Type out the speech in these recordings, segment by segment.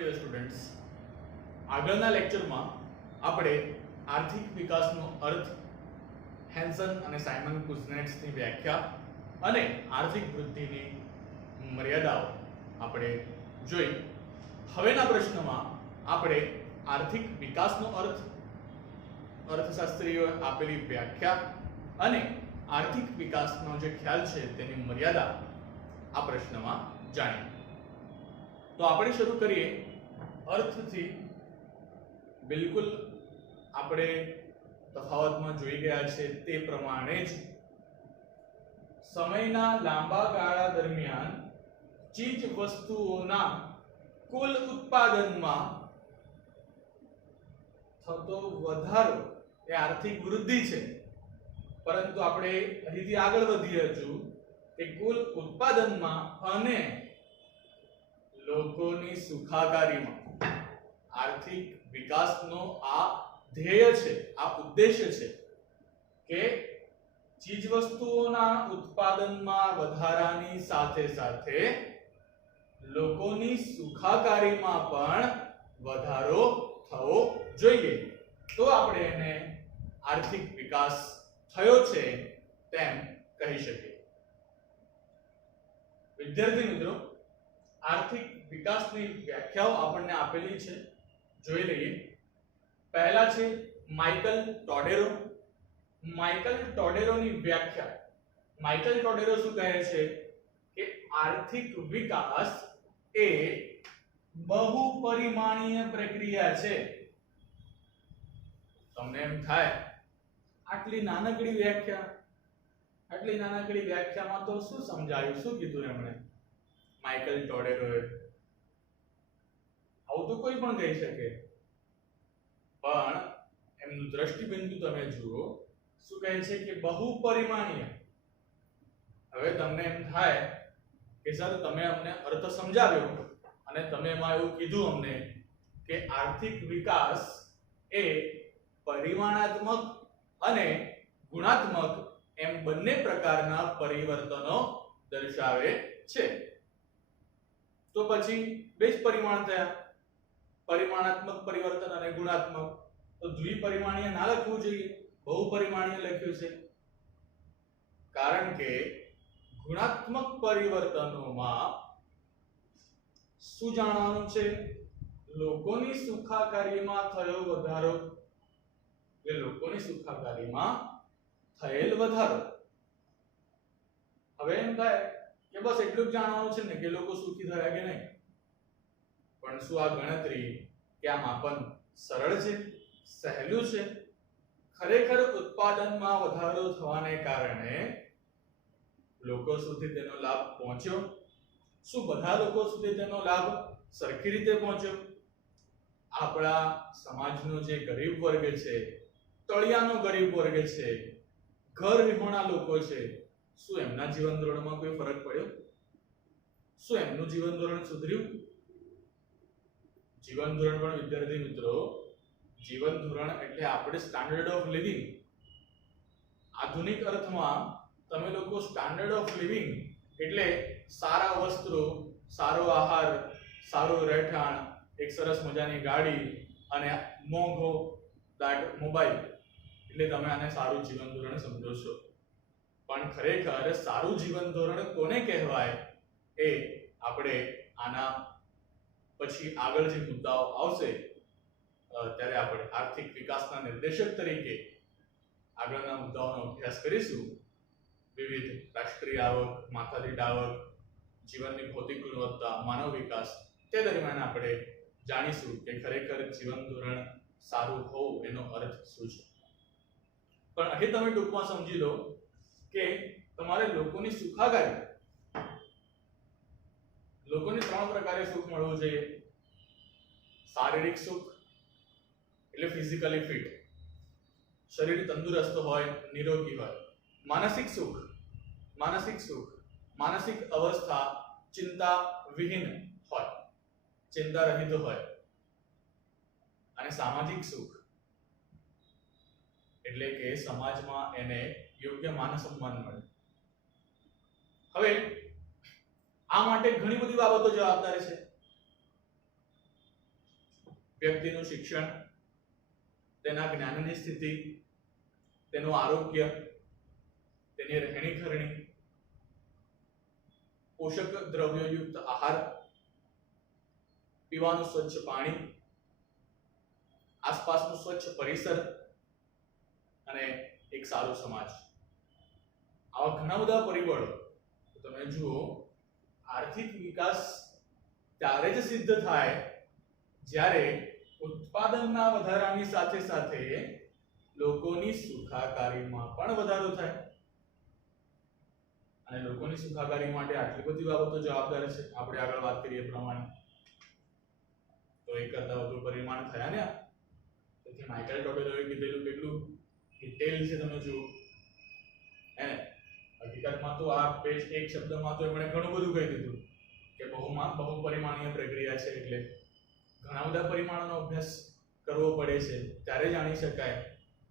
Dear students, આગળના લેક્ચરમાં આપણે આર્થિક વિકાસનો અર્થ, હેન્સન અને સાયમન કુઝનેટ્સની વ્યાખ્યા અને આર્થિક વૃદ્ધિની મર્યાદાઓ આપણે જોઈ. હવેના પ્રશ્નમાં આપણે આર્થિક વિકાસનો અર્થ, અર્થશાસ્ત્રીઓએ આપેલી વ્યાખ્યા અને આર્થિક વિકાસનો જે ખ્યાલ છે તેની મર્યાદા આ પ્રશ્નમાં જાણીએ. તો આપણે શરૂ કરીએ અર્થથી. બિલકુલ આપણે તફાવતમાં જોઈ ગયા છે તે પ્રમાણે જ સમયના લાંબા ગાળા દરમિયાન ચીજ વસ્તુઓના કુલ ઉત્પાદનમાં થતો વધારો એ આર્થિક વૃદ્ધિ છે. પરંતુ આપણે અહીંથી આગળ વધીએ હજુ કે કુલ ઉત્પાદનમાં અને લોકોની સુખાકારીમાં આર્થિક વિકાસનો આ ધ્યેય છે, આ ઉદ્દેશ્ય છે કે ચીજ વસ્તુઓના ઉત્પાદનમાં વધારાની સાથે સાથે લોકોની સુખાકારીમાં પણ વધારો થવો જોઈએ. તો આપણે એને આર્થિક વિકાસ થયો છે તેમ કહી શકીએ. વિદ્યાર્થી મિત્રો, આર્થિક વિકાસની વ્યાખ્યાઓ આપણને આપેલી છે, જોઈ લઈએ. પહેલા છે માઇકલ ટોડેરો. માઇકલ ટોડેરોની વ્યાખ્યા. માઇકલ ટોડેરો શું કહે છે કે આર્થિક વિકાસ એ બહુપરિમાણીય પ્રક્રિયા છે. તમને એમ થાય આટલી નાનકડી વ્યાખ્યામાં તો શું સમજાયું, શું કીધું એમણે માઇકલ ટોડેરોએ? આવું તો કોઈ પણ કહી શકે, પણ એમનું દ્રષ્ટિબિંદુ તમે જુઓ. શું કહે છે કે બહુપરિમાણીય. હવે તમને એમ થાય કે સર તમે અમને અર્થ સમજાવ્યો અને તમે એમાં એવું કીધું અમને કે આર્થિક વિકાસ એ પરિમાણાત્મક અને ગુણાત્મક એમ બંને પ્રકારના પરિવર્તનો દર્શાવે છે. તો પછી બે જ પરિમાણ થયા, પરિમાણાત્મક પરિવર્તન અને ગુણાત્મક. તો દ્વિપરિમાણીય ના લખવું જોઈએ, બહુપરિમાણીય લખ્યું છે. કારણ કે ગુણાત્મક પરિવર્તનોમાં શું જાણવાનું છે? લોકોની સુખાકારીમાં થયો વધારો, કે લોકોની સુખાકારીમાં થયેલ વધારો. હવે એમ થાય કે બસ એટલું જ જાણવાનું છે ને કે લોકો સુખી થયા કે નહીં. પણ શું આ ગણતરી કે આ માપન સરળ છે, સહેલું છે? ખરેખર ઉત્પાદનમાં વધારો થવાને કારણે લોકો સુધી તેનો લાભ પહોંચ્યો? શું બધા લોકો સુધી તેનો લાભ સરખી રીતે પહોંચ્યો? આપણા સમાજનો જે ગરીબ વર્ગ છે, તળિયાનો ગરીબ વર્ગ છે, ઘર વિહોણા લોકો છે, શું એમના જીવન ધોરણમાં કોઈ ફરક પડ્યો? શું એમનું જીવન ધોરણ સુધર્યું? જીવન ધોરણ પણ વિદ્યાર્થી મિત્રો, જીવન ધોરણ એટલે આપણે સ્ટાન્ડર્ડ ઓફ લિવિંગ. આધુનિક અર્થમાં તમે લોકો સ્ટાન્ડર્ડ ઓફ લિવિંગ એટલે સારા વસ્ત્રો, સારો આહાર, સારું રહેઠાણ, એક સરસ મજાની ગાડી અને મોંઘો મોબાઈલ એટલે તમે આને સારું જીવન ધોરણ સમજો છો. પણ ખરેખર સારું જીવન ધોરણ કોને કહેવાય એ આપણે આના પછી આગળ જે મુદ્દાઓ આવશે ત્યારે આપણે આર્થિક વિકાસના નિર્દેશક તરીકે આગળના મુદ્દાઓનો અભ્યાસ કરીશું. વિવિધ રાષ્ટ્રીય આવક, માથાદીઠ આવક, જીવનની ભૌતિક ગુણવત્તા, માનવ વિકાસ, તે દરમિયાન આપણે જાણીશું કે ખરેખર જીવન ધોરણ સારું હોવું એનો અર્થ શું છે. પણ અહીં તમે ટૂંકમાં સમજી લો કે તમારે લોકોની સુખાકારી, લોકોને ત્રણ પ્રકારે સુખ મળવું જોઈએ. શારીરિક સુખ એટલે ફિઝિકલી ફિટ, શરીર તંદુરસ્ત હોય, નિરોગી હોય. માનસિક સુખ, માનસિક અવસ્થા ચિંતા વિહીન હોય, ચિંતા રહિત હોય. અને સામાજિક સુખ એટલે કે સમાજમાં એને યોગ્ય માન સન્માન મળે. હવે આ માટે ઘણી બધી બાબતો જવાબદાર છે. વ્યક્તિનું શિક્ષણ, તેના જ્ઞાનની સ્થિતિ, તેનું આરોગ્ય, તેની રહેણી ખરણી, પોષક દ્રવ્યોયુક્ત આહાર, પીવાનું સ્વચ્છ પાણી, આસપાસનું સ્વચ્છ પરિસર અને એક સારો સમાજ. આવા ઘણા બધા પરિબળો તમે જુઓ. આર્થિક વિકાસ ત્યારે જ સિદ્ધ થાય જ્યારે ઉત્પાદનના વધારાની સાથે સાથે લોકોની સુખાકારીમાં પણ વધારો થાય. અને લોકોની સુખાકારી માટે આટલી બધી બાબતો જવાબદાર છે. આપણે આગળ વાત કરીએ પ્રમાણે તો એક કરતા વધુ પરિમાણ થયા ને. તેથી માઇકલ ટોટેલોએ કીધેલું કેટલું ડિટેલ છે તમે જુઓ. હે હકીકતમાં તો આ એક શબ્દમાં તો એમણે ઘણું બધું કહી દીધું કે બહુપરિમાણીય પ્રક્રિયા છે, એટલે ઘણા બધા પરિમાણોનો અભ્યાસ કરવો પડે છે ત્યારે જાણી શકાય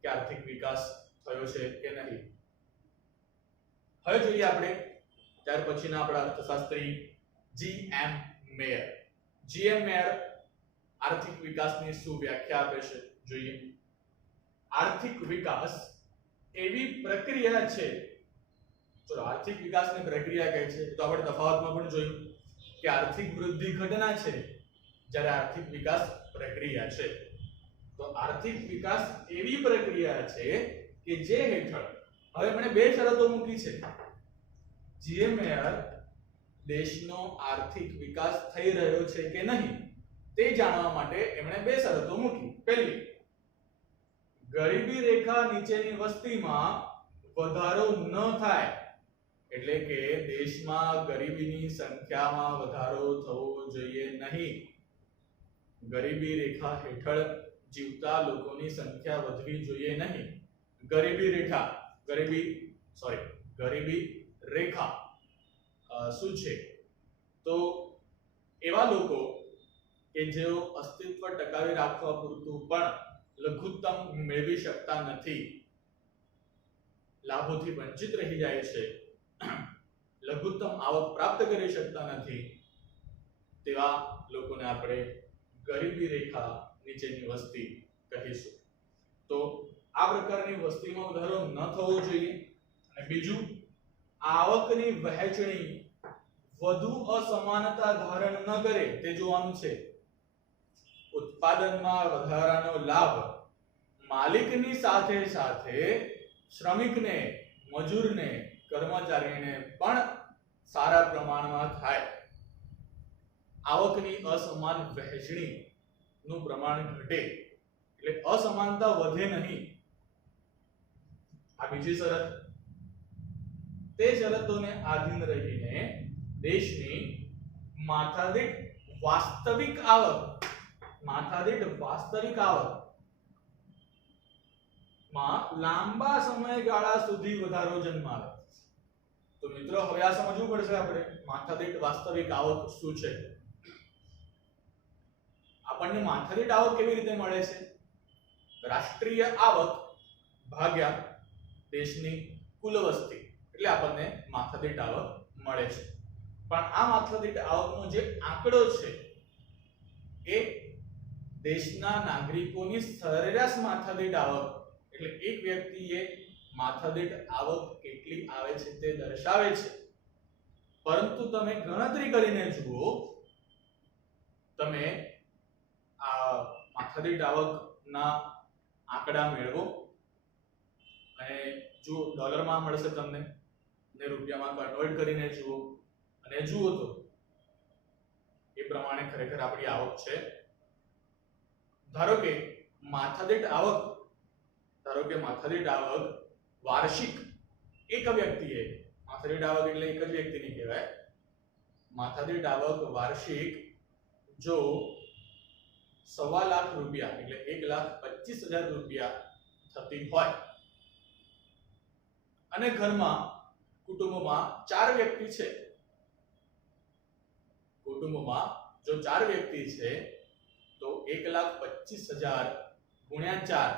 કે આર્થિક વિકાસ થયો છે કે નહીં. હવે જોઈએ આપણે ત્યાર પછીના આપણા અર્થશાસ્ત્રી G.M. મેયર. G.M. મેયર આર્થિક વિકાસની શું વ્યાખ્યા આપે છે જોઈએ. આર્થિક વિકાસ એવી પ્રક્રિયા છે. ચલો આર્થિક વિકાસની પ્રક્રિયા કહે છે તો આપણે તફાવતમાં પણ જોયું કે આર્થિક વૃદ્ધિ ઘટના છે જ્યારે આર્થિક વિકાસ પ્રક્રિયા છે. તો આર્થિક વિકાસ એવી પ્રક્રિયા છે કે જે હેઠળ હવે મને બે શરતો મૂકી છે. G.M. મેયર દેશનો આર્થિક વિકાસ થઈ રહ્યો છે કે નહીં તે જાણવા માટે એમણે બે શરતો મૂકી. પહેલી, ગરીબી રેખા નીચેની વસ્તીમાં વધારો ન થાય, એટલે કે દેશમાં ગરીબીની સંખ્યામાં વધારો થવો જોઈએ નહીં. ગરીબી રેખા હેઠળ જીવતા લોકોની સંખ્યા વધવી જોઈએ નહીં. ગરીબી રેખા શું છે? તો એવા લોકો કે જેઓ અસ્તિત્વ ટકાવી રાખવા પૂરતું પણ લઘુત્તમ મેળવી શકતા નથી, લાભોથી વંચિત રહી જાય છે, લઘુત્તમ આવક પ્રાપ્ત કરી શકતા નથી, તેવા લોકોને આપણે ગરીબી રેખા નીચેની વસ્તી કહીશું. તો આ પ્રકારની વસ્તીમાં વધારો ન થવો જોઈએ. અને બીજું, આવકની વહેંચણી વધુ અસમાનતા ધારણ ન કરે તે જોવાનું છે. ઉત્પાદનમાં વધારાનો લાભ માલિકની સાથે સાથે શ્રમિકને, મજૂરને, કર્મચારીને પણ સારા પ્રમાણમાં થાય. આવકની અસમાન વહેંચણી નું પ્રમાણ ઘટે એટલે અસમાનતા વધે નહીં. આ બીજી શરત. તે શરતોને આધીન રહીને દેશની માથાદીઠ વાસ્તવિક આવક માં લાંબા સમયગાળા સુધી વધારો જન્માવે. તો મિત્રો હવે આ સમજવું પડશે આપણે માથાદીઠ વાસ્તવિક આવક શું છે. આપણને માથાદીઠ આવક કેવી રીતે મળે છે? રાષ્ટ્રીય આવક ભાગ્યા દેશની કુલ વસ્તી એટલે આપણને માથાદીઠ આવક મળે છે. પણ આ માથાદીઠ આવકનો જે આંકડો છે એ દેશના નાગરિકોની સરેરાશ માથાદીઠ આવક એટલે એક વ્યક્તિએ માથાદીઠ આવક કેટલી આવે છે તે દર્શાવે છે. પરંતુ તમે ગણતરી કરીને જુઓ, તમે આ માથાદીઠ આવકના આંકડા મેળવો અને જો ડોલરમાં મળશે તમને ને રૂપિયામાં કન્વર્ટ કરીને જુઓ અને જુઓ તો એ પ્રમાણે ખરેખર આપણી આવક છે. ધારો કે માથાદીઠ આવક વાર્ષિક એક વ્યક્તિએ, માથાદીઠ આવક એટલે એક જ વ્યક્તિની કહેવાય. માથાદીઠ આવક વાર્ષિક જો 1.25 લાખ રૂપિયા એટલે 1,25,000 રૂપિયા થતી હોય અને ઘરમાં કુટુંબમાં 4 વ્યક્તિ છે, કુટુંબમાં જો 4 વ્યક્તિ છે તો 1,25,000 ગુણ્યા 4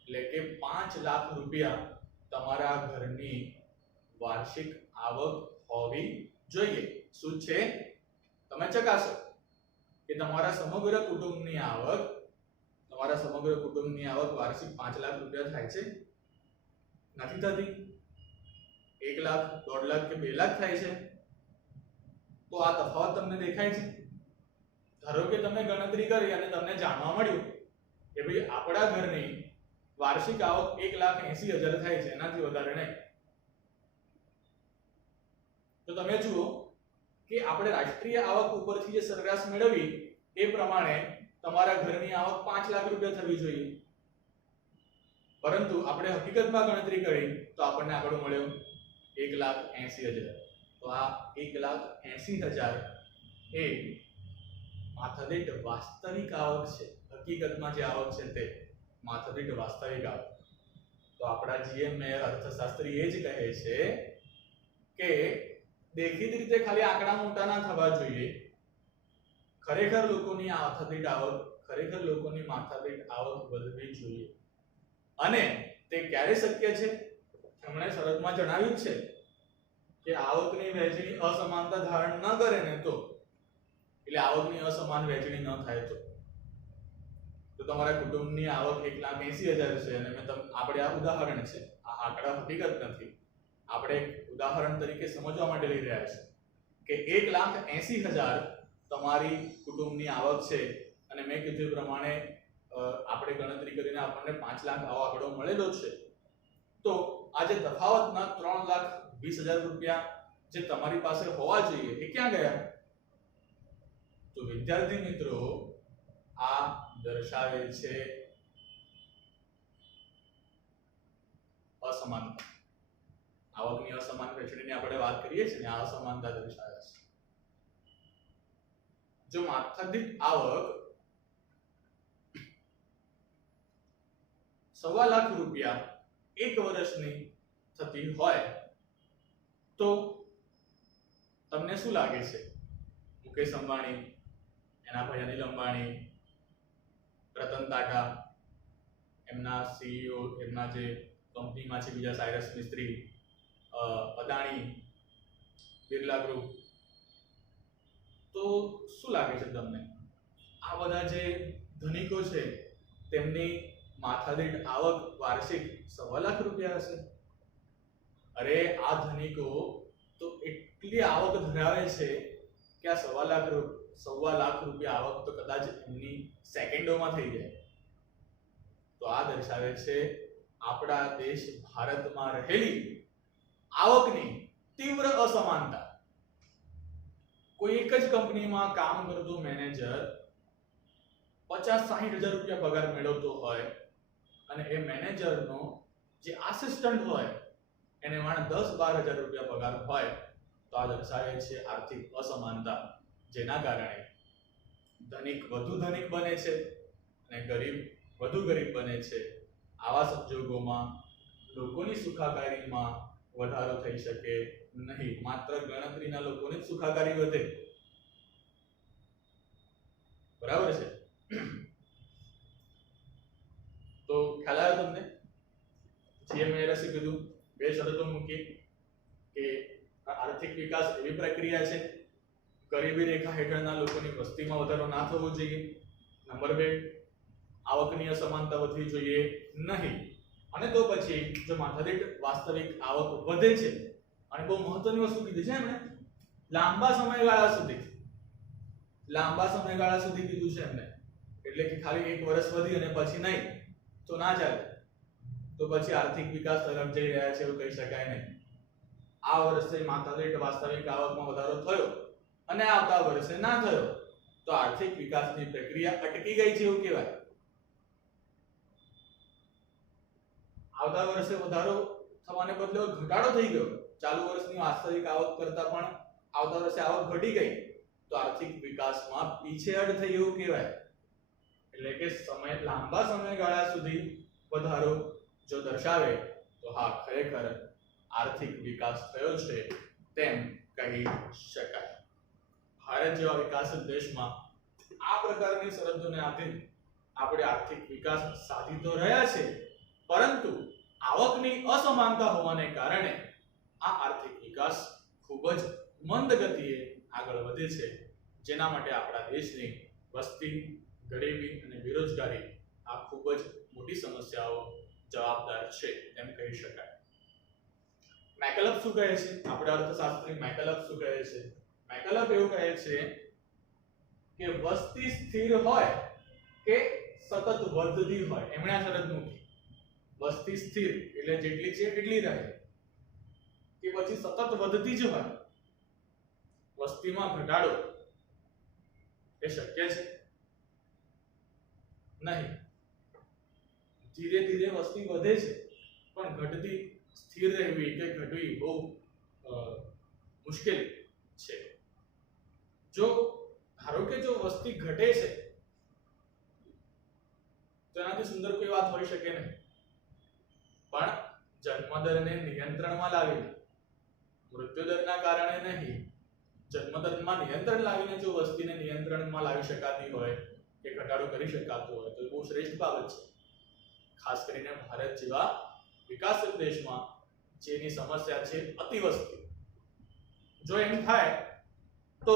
એટલે કે 5 લાખ રૂપિયા તમારા ઘરની વાર્ષિક આવક હોવી જોઈએ. શું છે? તમે ચકાસો કે તમારા સમગ્ર કુટુંબની આવક તમારા સમગ્ર કુટુંબની આવક વાર્ષિક 5 લાખ રૂપિયા થાય છે? નથી થતી? 1 લાખ, 1.5 લાખ કે 2 લાખ થાય છે? તો આ તફાવત તમને દેખાય છે? ધારો કે તમે ગણતરી કરી અને તમને જાણવા મળ્યું કે ભાઈ આપણા ઘરની વાર્ષિક આવક 1,80,000 થાય છે, એનાથી વધારે નહીં. તો તમે જુઓ કે આપણે રાષ્ટ્રીય આવક ઉપરથી જે સરેરાશ મેળવી એ પ્રમાણે તમારા ઘરની આવક 5 લાખ રૂપિયા થવી જોઈએ, પરંતુ આપણે હકીકતમાં ગણતરી કરી તો આપણને આંકડો મળ્યો 1,80,000. તો આ 1,80,000 એ માથાદીઠ વાસ્તવિક આવક છે. હકીકતમાં જે આવક છે તે માથાદીઠ વાસ્તવિક આવક. તો આપણા જીએમએ અર્થશાસ્ત્રી એ જ કહે છે કે દેખીતી રીતે ખાલી આંકડા મોટા ના થવા જોઈએ, ખરેખર લોકોની માથાદીઠ આવક વધવી જોઈએ. અને તે ક્યારે શક્ય છે? એમણે શરતમાં જણાવ્યું છે કે આવકની વહેંચણી અસમાનતા ધારણ ન કરે ને તો, એટલે આવકની અસમાન વહેંચણી ન થાય તો તમારા કુટુંબની આવક 1,80,000 છે અને આપણે આ ઉદાહરણ છે, આ આંકડા હકીકત નથી, આપણે એક ઉદાહરણ તરીકે સમજવા માટે લઈ રહ્યા છે કે 1,80,000 તમારી કુટુંબની આવક છે અને મેં કીધું પ્રમાણે આપણે ગણતરી કરીને આપણને 5 લાખ આવો આંકડો મળેલો છે. તો આ જે તફાવતના 3,20,000 રૂપિયા જે તમારી પાસે હોવા જોઈએ એ ક્યાં ગયા? તો વિદ્યાર્થી મિત્રો, આ દર્શાવે છે અસમાનતા. આવકની અસમાન વહેંચણીની આપણે વાત કરીએ છીએ ને, આ અસમાનતા દર્શાવે છે. જો માથાદીઠ આવક 1.25 લાખ રૂપિયા એક વર્ષની થતી હોય તો તમને શું લાગે છે? મુકેશ અંબાણી, એના ભાઈ અનિલ અંબાણી, રતન ટાટા, એમના સીઈઓ, એમના જે કંપનીમાં છે બીજા સાયરસ મિસ્ત્રી, અદાણી, બિરલા ગ્રુપ, તો શું લાગે છે તમને? આ બધા જે ધનિકો છે તેમની માથાદીઠ આવક વાર્ષિક 1.25 લાખ રૂપિયા હશે? અરે આ ધનિકો તો એટલી આવક ધરાવે છે કે આ 1.25 લાખ રૂપિયા આવક તો કદાચ એમની સેકન્ડોમાં થઈ જાય. તો આ દર્શાવે છે આપણા દેશ ભારતમાં રહેલી આવકની તીવ્ર અસમાનતા. કોઈ એક જ કંપનીમાં કામ કરતો મેનેજર 50-60 હજાર રૂપિયા પગાર મેળવતો હોય અને એ મેનેજરનો જે આસિસ્ટન્ટ હોય એને માત્ર 10-12 હજાર રૂપિયા પગાર હોય, તો આ દર્શાવે છે આર્થિક અસમાનતા, જેના કારણે ધનિક વધુ ધનિક બને છે અને ગરીબ વધુ ગરીબ બને છે. આવા સંજોગોમાં લોકોની સુખાકારીમાં વધારો થઈ શકે નહીં, માત્ર ગણતરીના લોકોની સુખાકારી વધે. બરાબર છે? તો ખ્યાલ આવ્યો તમને? જીએમએ રસી કીધું, બે શરતો મૂકી કે આર્થિક વિકાસ એવી પ્રક્રિયા છે, ગરીબી રેખા હેઠળના લોકોની વસ્તીમાં વધારો ના થવો જોઈએ. નંબર 2, આવકની અસમાનતા વધવી જોઈએ નહીં. અને તો પછી જો માથાદીઠ વાસ્તવિક આવક વધે છે, અને બહુ મહત્વની વસ્તુ કીધી છે એમણે, લાંબા સમયગાળા સુધી કીધું છે એમને, એટલે કે ખાલી 1 વર્ષ વધી અને પછી નહીં તો ના ચાલે, તો પછી આર્થિક વિકાસ તરફ જઈ રહ્યા છે એવું કહી શકાય નહીં. આ વર્ષે માથાદીઠ વાસ્તવિક આવકમાં વધારો થયો અને આવતા વર્ષે ના થયો તો આર્થિક વિકાસની પ્રક્રિયા અટકી ગઈ છે એવું કહેવાય. આવતા વર્ષે વધારો થવાને બદલે ઘટાડો થઈ ગયો, ચાલુ વર્ષની વાસ્તવિક આવક કરતા પણ આવતા વર્ષે આવક ઘટી ગઈ, તો આર્થિક વિકાસમાં પીછેહટ થઈ એવું કહેવાય. એટલે કે લાંબા સમયગાળા સુધી વધારો જો દર્શાવે તો હા, ખરેખર આર્થિક વિકાસ થયો છે તેમ કહી શકાય. ભારત જેવા વિકાસશીલ દેશમાં આ પ્રકારની શરતોને આધીન આપણે આર્થિક વિકાસ સાધી તો રહ્યા છે, પરંતુ આવકની અસમાનતા હોવાને કારણે આ આર્થિક વિકાસ ખૂબ જ મંદ ગતિએ આગળ વધે છે, જેના માટે આપણા દેશની વસ્તી, ગરીબી અને બેરોજગારી આ ખૂબ જ મોટી સમસ્યાઓ જવાબદાર છે એમ કહી શકાય. મેકલપ શું કહે છે? આપણે અર્થશાસ્ત્રી મેકલપ શું કહે છે? મેકલપ એવું કહે છે કે વસ્તી સ્થિર હોય કે સતત વધતી હોય. એમણે આ શરત મૂકી, વસ્તી સ્થિર એટલે જેટલી છે એટલી રહે, કે પછી સતત વધતી જ હોય. વસ્તીમાં ઘટાડો એ શક્ય છે નહીં. ધીરે ધીરે વસ્તી વધે છે પણ ઘટતી સ્થિર રહેવી કે ઘટવી બહુ મુશ્કેલ છે. જો ધારો કે જો વસ્તી ઘટે છે તો એનાથી સુંદર કોઈ વાત હોઈ શકે નહીં. પણ જન્મદરને નિયંત્રણમાં લાવીને, મૃત્યુદરના કારણે નહીં, જન્મદરમાં નિયંત્રણ લાવીને જો વસ્તીને નિયંત્રણમાં લાવી શકાતી હોય કે ઘટાડો કરી શકાતો હોય તો બહુ શ્રેષ્ઠ બાબત છે. ખાસ કરીને ભારત જેવા વિકાસશીલ દેશમાં જેની સમસ્યા છે અતિવસ્તી. જો એમ થાય તો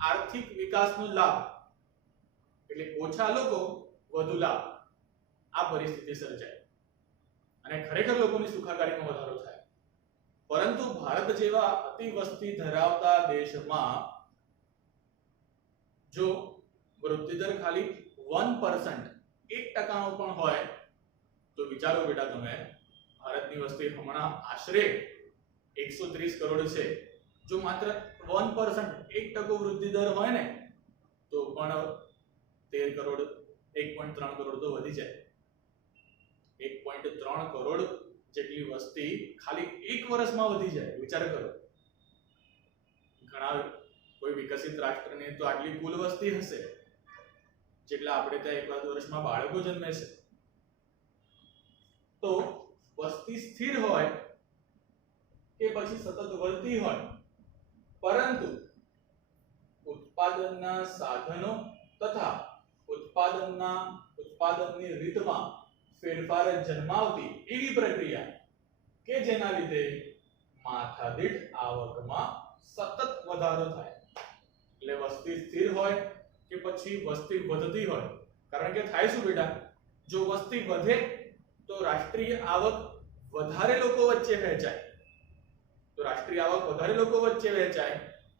આર્થિક વિકાસનો લાભ એટલે ઓછા લોકો વધુ લાભ, આ પરિસ્થિતિ સર્જાય અને ખરેખર લોકોની સુખાકારીમાં વધારો થાય. પરંતુ ભારત જેવા અતિવસ્તી ધરાવતા દેશમાં જો વૃદ્ધિ દર ખાલી 1%, 1% પણ હોય તો વિચારો બેટા તમે, ભારતની વસ્તી હમણાં આશરે 130 કરોડ છે. જો માત્ર 1%, 1% વૃદ્ધિ દર હોય ને તો પણ 13 કરોડ, 1.3 કરોડ તો વધી જાય. 1.3 કરોડ જેટલી વસ્તી ખાલી એક વર્ષમાં વધી જાય. વિચાર કરો, ઘણા કોઈ વિકસિત રાષ્ટ્રની તો આટલી કુલ વસ્તી હશે જેટલા આપણે ત્યાં એક વર્ષમાં બાળકો જન્મે છે. તો વસ્તી સ્થિર હોય કે પછી સતત વધતી હોય, પરંતુ ઉત્પાદનના સાધનો તથા ઉત્પાદનની રીતમાં ફેરફાર જન્માવતી એવી પ્રક્રિયા કે જેના લીધે માથાદીઠ આવકમાં સતત વધારો થાય. એટલે વસ્તી સ્થિર હોય કે પછી વસ્તી વધતી હોય. કારણ કે થાય શું બેટા, જો વસ્તી વધે તો રાષ્ટ્રીય આવક વધારે લોકો વચ્ચે વહેંચાય. તો રાષ્ટ્રીય આવક વધારે લોકો વચ્ચે વહેંચાય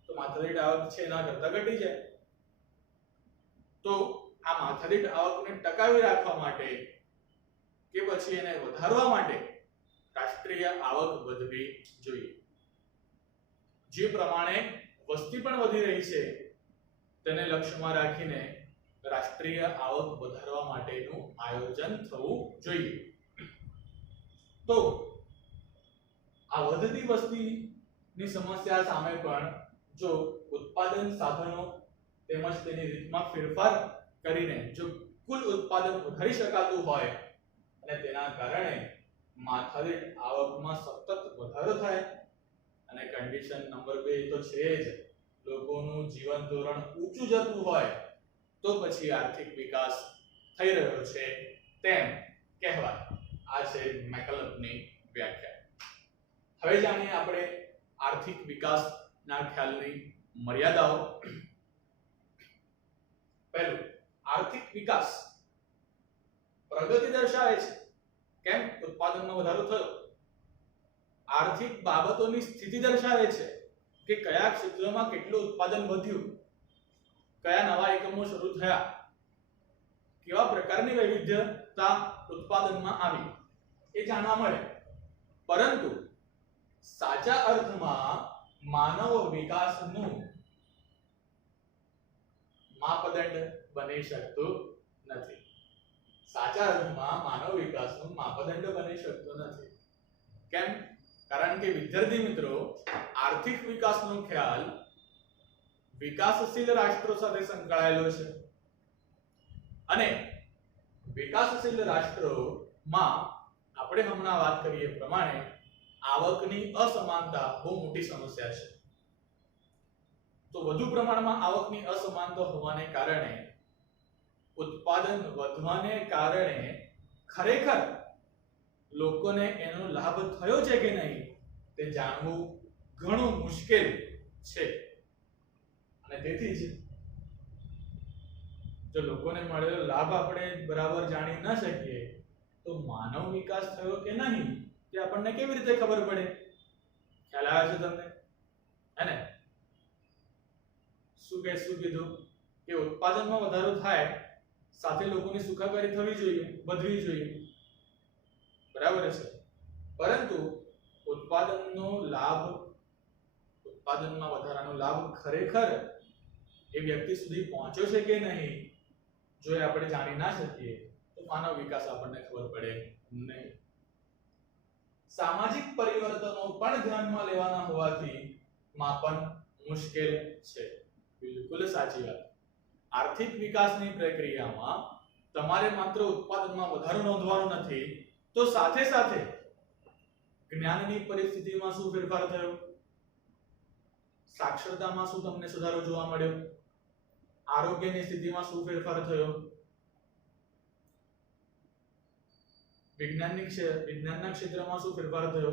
તો માથાદીઠ આવક છે એના કરતા ઘટી જાય. તો આ માથાદીઠ આવકને ટકાવી રાખવા માટે કે પછી એને વધારવા માટે રાષ્ટ્રીય આવક વધવી જોઈએ. જે પ્રમાણે વસ્તી પણ વધી રહી છે તેને લક્ષ્યમાં રાખીને રાષ્ટ્રીય આવક વધારવા માટેનું આયોજન થવું જોઈએ. તો આ વધતી વસ્તીની સમસ્યા સામે પણ જો ઉત્પાદન સાધનો તેમજ તેની રીતમાં ફેરફાર કરીને જો કુલ ઉત્પાદન વધારી શકાતું હોય અને તેના કારણે માથાદીઠ આવકમાં સતત વધારો થાય અને કન્ડિશન નંબર 2 તો છે જ, લોકોનું જીવન ધોરણ ઊંચું જતું હોય તો પછી આર્થિક વિકાસ થઈ રહ્યો છે તેમ કહેવાય. આ છે મેકલપની વ્યાખ્યા. હવે જાણીએ આપણે આર્થિક વિકાસના ખ્યાલની મર્યાદાઓ. પહેલું, આર્થિક વિકાસ પ્રગતિ દર્શાવે છે. કેમ? ઉત્પાદનમાં વધારો થયો. આર્થિક બાબતોની સ્થિતિ દર્શાવે છે કે કયા ક્ષેત્રોમાં કેટલું ઉત્પાદન વધ્યું, કયા નવા એકમો શરૂ થયા, કેવા પ્રકારની વૈવિધ્યતા ઉત્પાદનમાં આવી એ જાણવા મળે. પરંતુ સાચા અર્થમાં માનવ વિકાસનું માપદંડ બની શકતું નથી. સાચા અર્થમાં માનવ વિકાસનું માપદંડ બની શકતો નથી. કેમ? કારણ કે વિદ્યાર્થી મિત્રો, આર્થિક વિકાસનો ખ્યાલ વિકાસશીલ રાષ્ટ્રો સાથે સંકળાયેલો છે અને વિકાસશીલ રાષ્ટ્રોમાં આપણે હમણાં વાત કરીએ પ્રમાણે આવકની અસમાનતા બહુ મોટી સમસ્યા છે. તો વધુ પ્રમાણમાં આવકની અસમાનતા હોવાને કારણે ઉત્પાદન વધવાને કારણે ખરેખર લોકોને એનો લાભ થયો છે કે નહીં તે જાણવું ઘણું મુશ્કેલ છે. અને તેથી જ જો લોકોને મળેલો લાભ આપણે બરાબર જાણી ન શકીએ તો માનવ વિકાસ થયો કે નહીં તે આપણને કેવી રીતે ખબર પડે? ખ્યાલ આવે છે તમને? હે ને? શું કીધું કે ઉત્પાદનમાં વધારો થાય સાથે લોકોની સુખાકારી થવી જોઈએ, વધવી જોઈએ, બરાબર છે. પરંતુ ઉત્પાદનમાં વધારાનો લાભ ખરેખર એ વ્યક્તિ સુધી પહોંચ્યો છે કે નહીં જો એ આપણે જાણી ના શકીએ તો માનવ વિકાસ આપણને ખબર પડે નહીં. સામાજિક પરિવર્તનો પણ ધ્યાનમાં લેવાના હોવાથી માપન મુશ્કેલ છે. બિલકુલ સાચી વાત. આર્થિક વિકાસની પ્રક્રિયામાં તમારે માત્ર ઉત્પાદનમાં વધારો નોંધવાનો નથી, તો સાથે સાથે જ્ઞાનની પરિસ્થિતિમાં શું ફેરફાર થયો, સાક્ષરતામાં શું તમને સુધારો જોવા મળ્યો, આરોગ્યની સ્થિતિમાં શું ફેરફાર થયો, વિજ્ઞાનના ક્ષેત્રમાં શું ફેરફાર થયો,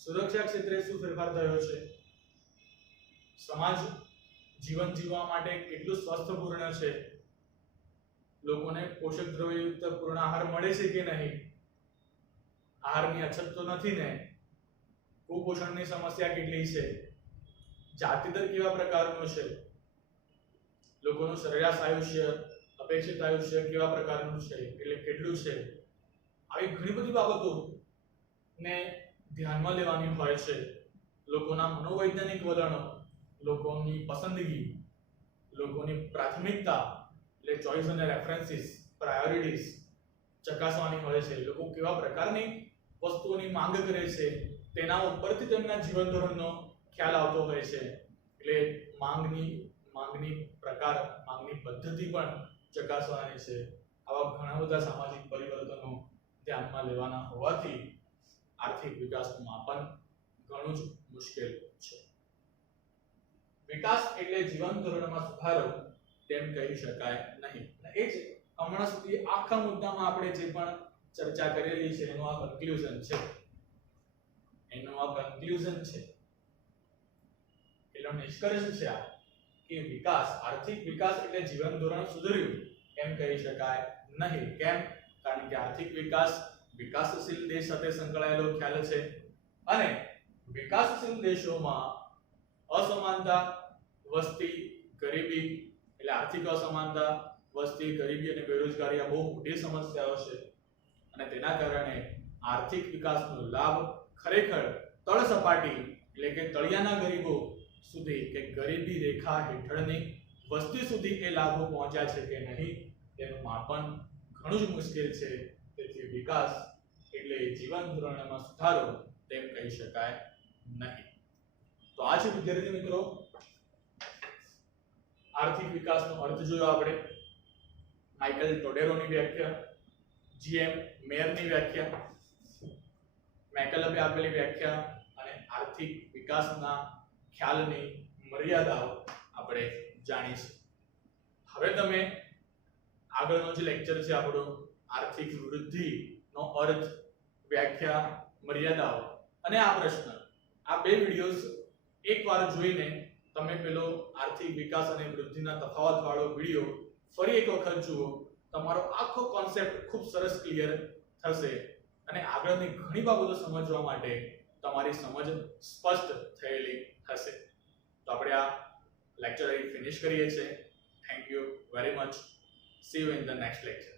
સુરક્ષા ક્ષેત્રે શું ફેરફાર થયો છે, સમાજ જીવન જીવવા માટે કેટલું સ્વસ્થપૂર્ણ છે, લોકોને પોષક દ્રવ્યયુક્ત પૂર્ણ આહાર મળે છે કે નહીં, આહારની અછત તો નથી ને, કુપોષણની સમસ્યા કેટલી છે, જાતિ દર કેવા પ્રકારનો છે, લોકોનું સરેરાશ આયુષ્ય, અપેક્ષિત આયુષ્ય કેવા પ્રકારનું છે, એટલે કેટલું છે, આવી ઘણી બધી બાબતો ને ધ્યાનમાં લેવાની હોય છે. લોકોના મનોવૈજ્ઞાનિક વલણો, લોકોની પસંદગી, લોકોની પ્રાથમિકતા એટલે ચોઇસ અને રેફરન્સીસ, પ્રાયોરિટીઝ ચકાસવાની હોય છે. લોકો કેવા પ્રકારની વસ્તુઓની માંગ કરે છે તેના ઉપરથી તેમના જીવન ધોરણનો ખ્યાલ આવતો હોય છે. એટલે માંગની પ્રકાર, માંગની પદ્ધતિ પણ ચકાસવાની છે. આવા ઘણા બધા સામાજિક પરિવર્તનો ધ્યાનમાં લેવાના હોવાથી આર્થિક વિકાસનું માપન ઘણું જ મુશ્કેલ છે. વિકાસ એટલે જીવન ધોરણમાં સુધારો તેમ કહી શકાય નહીં. એ જ હમણાં સુધી આખા મુદ્દામાં આપણે જે પણ ચર્ચા કરેલી છે એનું આ કન્ક્લુઝન છે. એનો નિષ્કર્ષ છે આ કે આર્થિક વિકાસ એટલે જીવન ધોરણ સુધર્યું એમ કહી શકાય નહીં. કેમ? કારણ કે આર્થિક વિકાસ વિકાસશીલ દેશ સાથે સંકળાયેલો ખ્યાલ છે અને વિકાસશીલ દેશોમાં અસમાનતા, વસ્તી, ગરીબી એટલે આર્થિક અસમાનતા, વસ્તી, ગરીબી અને બેરોજગારી આ બહુ મોટી સમસ્યાઓ છે અને તેના કારણે આર્થિક વિકાસનો લાભ ખરેખર તળસપાટી એટલે કે તળિયાના ગરીબો સુધી કે ગરીબી રેખા હેઠળની વસ્તી સુધી એ લાભો પહોંચ્યા છે કે નહીં તેનું માપન ઘણું જ મુશ્કેલ છે. તેથી વિકાસ એટલે જીવન ધોરણમાં સુધારો તેમ કહી શકાય નહીં. તો આ છે વિદ્યાર્થી મિત્રો આર્થિક વિકાસનો અર્થ જોયો આપણે. માઇકલ ટોડેરોની વ્યાખ્યા, જીએમ મેયરની વ્યાખ્યા, મેકલબે આપેલી વ્યાખ્યા અને આર્થિક વિકાસના ખ્યાલની મર્યાદાઓ આપણે જાણીશું. હવે તમે આગળનો જે લેક્ચર છે આપણો આર્થિક વૃદ્ધિનો અર્થ, વ્યાખ્યા, મર્યાદાઓ અને આ પ્રશ્ન, આ બે વિડિયોઝ એકવાર જોઈને તમે પેલો આર્થિક વિકાસ અને વૃદ્ધિના તફાવત વાળો વિડિયો ફરી એક વખત જુઓ. તમારો આખો કોન્સેપ્ટ ખૂબ સરસ ક્લિયર થશે અને આગળની ઘણી બાબતો સમજવા માટે તમારી સમજ સ્પષ્ટ થયેલી હશે. તો આપણે આ લેક્ચર અહીં ફિનિશ કરીએ છીએ. Thank you very much. C you in the next lecture.